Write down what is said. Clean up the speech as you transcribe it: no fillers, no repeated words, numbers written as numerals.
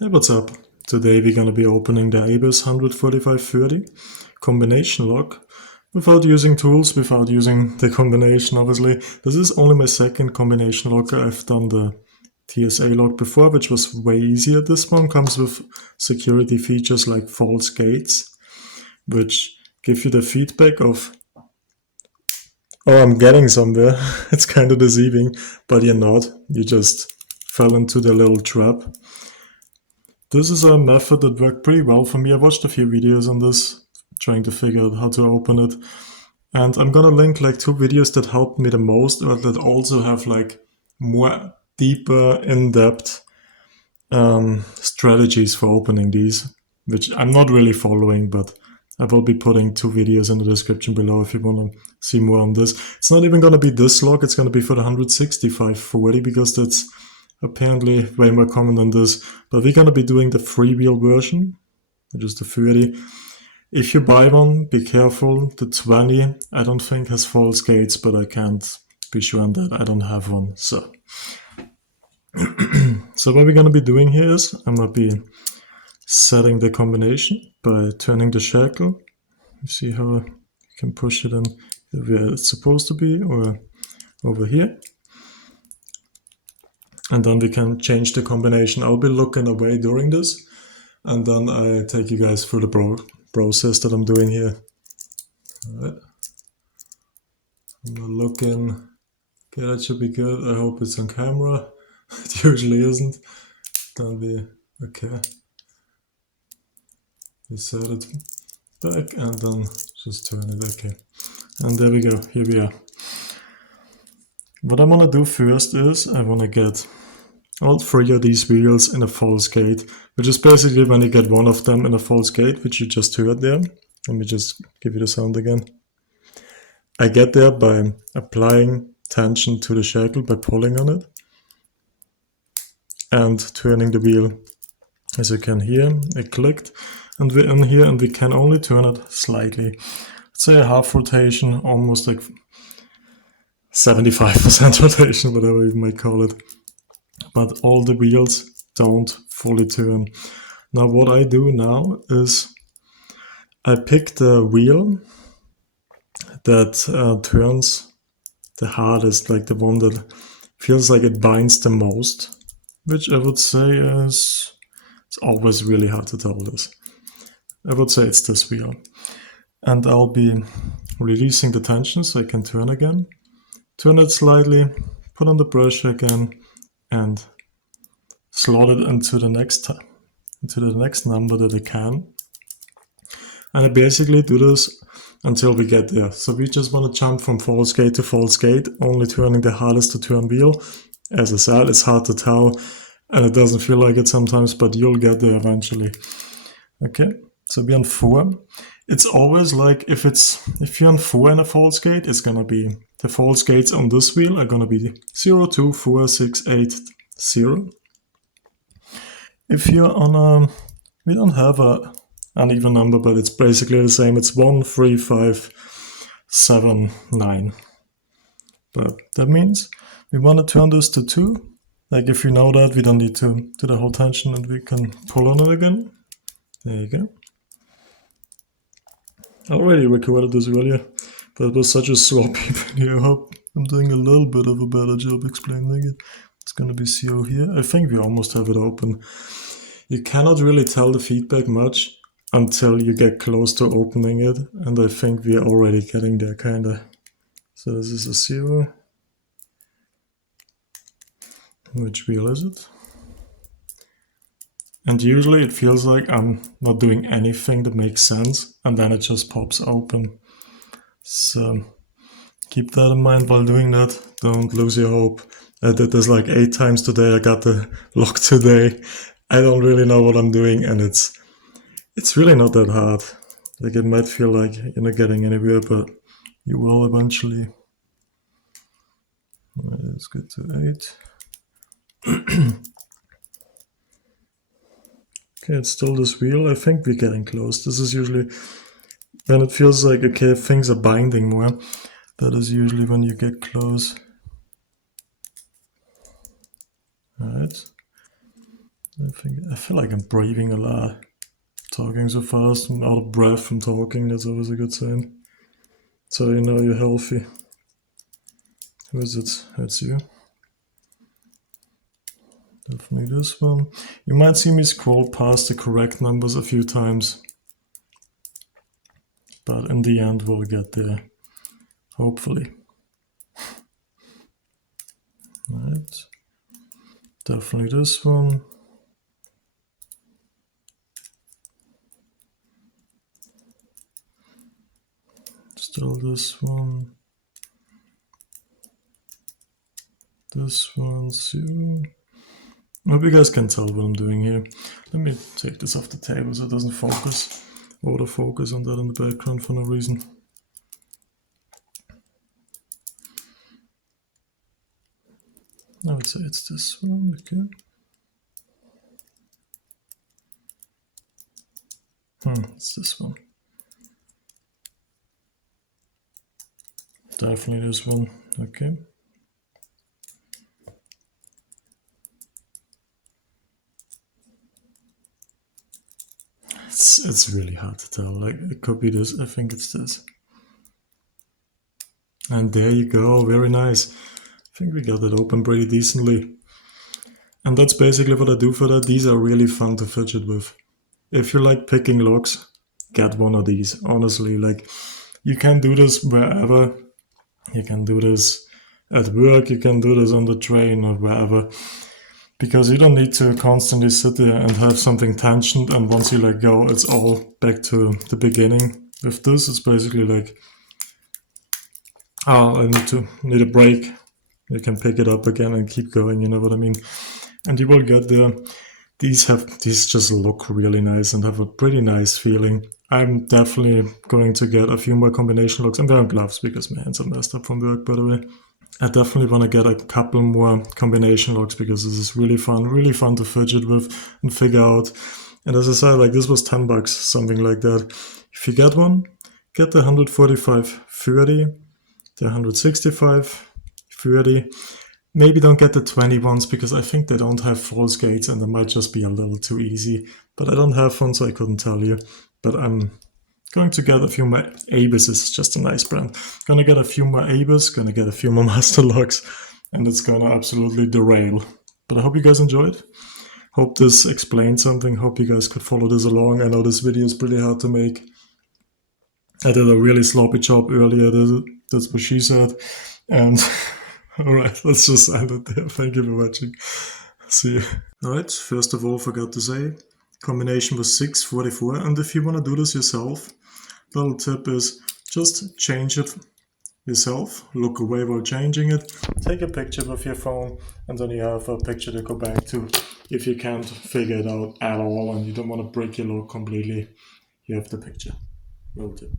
Hey, what's up? Today we're gonna be opening the ABUS 14530 combination lock without using tools, without using the combination obviously. This is only my second combination lock. I've done the TSA lock before, which was way easier. This one comes with security features like false gates, which give you the feedback of, oh, I'm getting somewhere. It's kind of deceiving, but you're not. You just fell into the little trap. This is a method that worked pretty well for me. I watched a few videos on this, trying to figure out how to open it. And I'm gonna link like 2 videos that helped me the most, or that also have like more deeper, in-depth strategies for opening these, which I'm not really following, but I will be putting 2 videos in the description below if you want to see more on this. It's not even gonna be this lock, it's gonna be for the 16540, because that's apparently way more common than this, but we're gonna be doing the freewheel version, which is the 30. If you buy one, be careful. The 20 I don't think has false gates, but I can't be sure on that. I don't have one. So so what we're gonna be doing here is I'm gonna be setting the combination by turning the shackle. You see how you can push it in where it's supposed to be, or over here. And then we can change the combination. I'll be looking away during this, and then I take you guys through the process that I'm doing here. Alright. I'm gonna look in. Okay, that should be good. I hope it's on camera. It usually isn't. Then we, okay. We set it back and then just turn it, okay. And there we go, here we are. What I'm gonna do first is I wanna get all 3 of these wheels in a false gate, which is basically when you get one of them in a false gate, which you just heard there. Let me just give you the sound again. I get there by applying tension to the shackle, by pulling on it and turning the wheel. As you can hear, it clicked, and we're in here, and we can only turn it slightly. Let's say a half rotation, almost like 75% rotation, whatever you might call it. But all the wheels don't fully turn. Now what I do now is I pick the wheel that turns the hardest, like the one that feels like it binds the most, which I would say is, it's always really hard to tell this. I would say it's this wheel. And I'll be releasing the tension so I can turn again. Turn it slightly, put on the pressure again, and slot it into the next number that I can. And I basically do this until we get there. So we just want to jump from false gate to false gate, only turning the hardest to turn wheel. As I said, it's hard to tell, and it doesn't feel like it sometimes, but you'll get there eventually. Okay, so we're on 4. It's always like if you're on 4 in a false gate, it's gonna be, the false gates on this wheel are gonna be 0, 2, 4, 6, 8, 0. If you're on we don't have an even number, but it's basically the same. It's 1, 3, 5, 7, 9. But that means we want to turn this to 2. Like if you know that, we don't need to do the whole tension, and we can pull on it again. There you go. I already recorded this earlier, but it was such a sloppy video. I hope I'm doing a little bit of a better job explaining it. It's gonna be CO here. I think we almost have it open. You cannot really tell the feedback much until you get close to opening it, and I think we're already getting there kinda. So this is a 0. Which wheel is it? And usually it feels like I'm not doing anything that makes sense, and then it just pops open. So keep that in mind while doing that. Don't lose your hope. I did this like 8 times today. I got the lock today. I don't really know what I'm doing, and it's really not that hard. Like it might feel like you're not getting anywhere, but you will eventually. Let's get to 8. Okay, it's still this wheel. I think we're getting close. This is usually when it feels like, okay, things are binding more. That is usually when you get close. Alright. I feel like I'm breathing a lot. Talking so fast, I'm out of breath from talking, that's always a good sign. So you know you're healthy. Who is it? That's you. Definitely this one. You might see me scroll past the correct numbers a few times. But in the end we'll get there. Hopefully. Right. Definitely this one. Still this one. This one, too. I hope you guys can tell what I'm doing here. Let me take this off the table so it doesn't focus. Autofocus on that in the background for no reason. I would say it's this one, okay. It's this one. Definitely this one, okay. It's really hard to tell. Like, it could be this. I think it's this. And there you go. Very nice. I think we got it open pretty decently. And that's basically what I do for that. These are really fun to fidget with. If you like picking locks, get one of these. Honestly, like, you can do this wherever. You can do this at work. You can do this on the train or wherever. Because you don't need to constantly sit there and have something tensioned, and once you let go, it's all back to the beginning. With this, it's basically like, oh, I need a break. You can pick it up again and keep going, you know what I mean? And you will get there. These just look really nice and have a pretty nice feeling. I'm definitely going to get a few more combination locks. I'm wearing gloves because my hands are messed up from work, by the way. I definitely want to get a couple more combination locks because this is really fun to fidget with and figure out. And as I said, like, this was $10, something like that. If you get one, get the 145 30, the 165 30. Maybe don't get the 20 ones because I think they don't have false gates and they might just be a little too easy. But I don't have one, so I couldn't tell you. But I'm going to get a few more ABUS. Is just a nice brand. Gonna get a few more ABUS, gonna get a few more master locks, and it's gonna absolutely derail. But I hope you guys enjoyed. Hope this explained something. Hope you guys could follow this along. I know this video is pretty hard to make. I did a really sloppy job earlier. That's what she said. And alright, let's just end it there. Thank you for watching. See you. Alright, first of all, forgot to say, combination was 644, and if you want to do this yourself, little tip is just change it yourself, look away while changing it, take a picture with your phone, and then you have a picture to go back to. If you can't figure it out at all and you don't want to break your lock completely, you have the picture. Little tip.